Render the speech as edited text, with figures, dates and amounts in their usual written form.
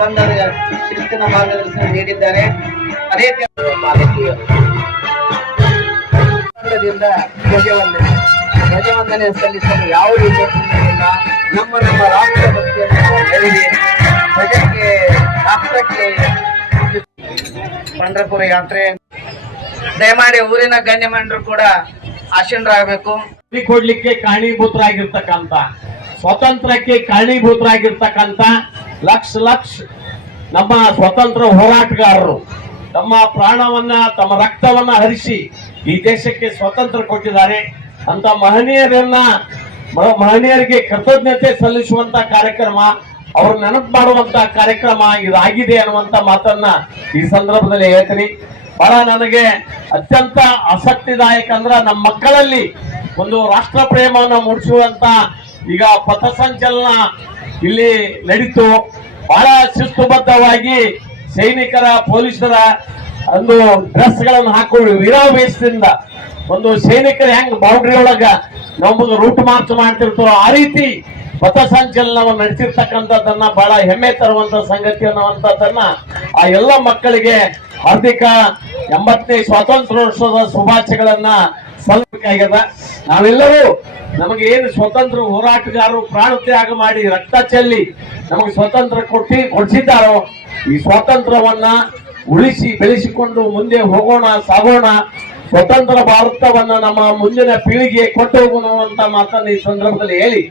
ತಂಡದ ಶಿಸ್ತಿನ ಮಾರ್ಗದರ್ಶನ ನೀಡಿದ್ದಾರೆ. ಅದೇ ತಂಡದಿಂದ ಧ್ವಜವಂದನೆ ಸಲ್ಲಿಸಲು ಯಾವ ರೀತಿಯ ಇಲ್ಲ. ನಮ್ಮ ರಾಷ್ಟ್ರ ಭಕ್ತಿಯನ್ನು ಮೆರೆದಿ ಧ್ವಜಕ್ಕೆ ರಾಷ್ಟ್ರಕ್ಕೆ ಪಂಢರಪುರ ಯಾತ್ರೆ ದಯಮಾಡಿ ಊರಿನ ಗಣ್ಯಮಾನ್ಯರು ಕೂಡ ಆಸೀನರಾಗಬೇಕು. ಕೊಡ್ಲಿಕ್ಕೆ ಕಾರಣೀಭೂತರಾಗಿರ್ತಕ್ಕಂಥ, ಸ್ವತಂತ್ರಕ್ಕೆ ಕಾರಣೀಭೂತರಾಗಿರ್ತಕ್ಕಂಥ ಲಕ್ಷ ನಮ್ಮ ಸ್ವತಂತ್ರ ಹೋರಾಟಗಾರರು ತಮ್ಮ ಪ್ರಾಣವನ್ನ ತಮ್ಮ ರಕ್ತವನ್ನ ಹರಿಸಿ ಈ ದೇಶಕ್ಕೆ ಸ್ವತಂತ್ರ ಕೊಟ್ಟಿದ್ದಾರೆ. ಅಂತ ಮಹನೀಯರಿಗೆ ಕೃತಜ್ಞತೆ ಸಲ್ಲಿಸುವಂತ ಕಾರ್ಯಕ್ರಮ, ಅವ್ರ ನೆನಪು ಮಾಡುವಂತ ಕಾರ್ಯಕ್ರಮ ಇದಾಗಿದೆ ಅನ್ನುವಂತ ಮಾತನ್ನ ಈ ಸಂದರ್ಭದಲ್ಲಿ ಹೇಳ್ತೀನಿ. ಬಹಳ ನನಗೆ ಅತ್ಯಂತ ಆಸಕ್ತಿದಾಯಕ ಅಂದ್ರ ನಮ್ಮ ಮಕ್ಕಳಲ್ಲಿ ಒಂದು ರಾಷ್ಟ್ರ ಪ್ರೇಮವನ್ನು ಮೂಡಿಸುವಂತ ಈಗ ಪಥಸಂಚಲನ ಇಲ್ಲಿ ನಡೀತು. ಬಹಳ ಶಿಸ್ತುಬದ್ಧವಾಗಿ ಸೈನಿಕರ ಪೊಲೀಸರ ಒಂದು ಡ್ರೆಸ್ ಗಳನ್ನು ಹಾಕೊಂಡು ವೀರಾವೇಶದಿಂದ ಒಂದು ಸೈನಿಕರು ಹೆಂಗ್ ಬೌಂಡ್ರಿ ಒಳಗ ನಮ್ಮದು ರೂಟ್ ಮಾರ್ಚ್ ಮಾಡ್ತಿರ್ತಾರೋ ಆ ರೀತಿ ಪಥಸಂಚಲನವನ್ನು ನಡೆಸಿರ್ತಕ್ಕಂಥದ್ದನ್ನ ಬಹಳ ಹೆಮ್ಮೆ ತರುವಂತ ಸಂಗತಿ ಅನ್ನುವಂಥದ್ದನ್ನ ಆ ಎಲ್ಲ ಮಕ್ಕಳಿಗೆ ಹಾರ್ದಿಕ 80ನೇ ಸ್ವಾತಂತ್ರ್ಯೋತ್ಸವದ ಶುಭಾಶಯಗಳನ್ನ ಸಲ್ಲಬೇಕಾಗ್ಯದ. ನಾವೆಲ್ಲರೂ ನಮಗೆ ಏನು ಸ್ವತಂತ್ರ ಹೋರಾಟಗಾರರು ಪ್ರಾಣ ತ್ಯಾಗ ಮಾಡಿ ರಕ್ತ ಚೆಲ್ಲಿ ನಮಗೆ ಸ್ವತಂತ್ರ ಕೊಡಿಸಿದ್ದಾರೋ ಈ ಸ್ವಾತಂತ್ರ್ಯವನ್ನ ಉಳಿಸಿ ಬೆಳೆಸಿಕೊಂಡು ಮುಂದೆ ಹೋಗೋಣ, ಸಾಗೋಣ. ಸ್ವತಂತ್ರ ಭಾರತವನ್ನ ನಮ್ಮ ಮುಂದಿನ ಪೀಳಿಗೆ ಕೊಟ್ಟು ಹೋಗೋಣ ಅಂತ ಮಾತನ್ನ ಈ ಸಂದರ್ಭದಲ್ಲಿ ಹೇಳಿ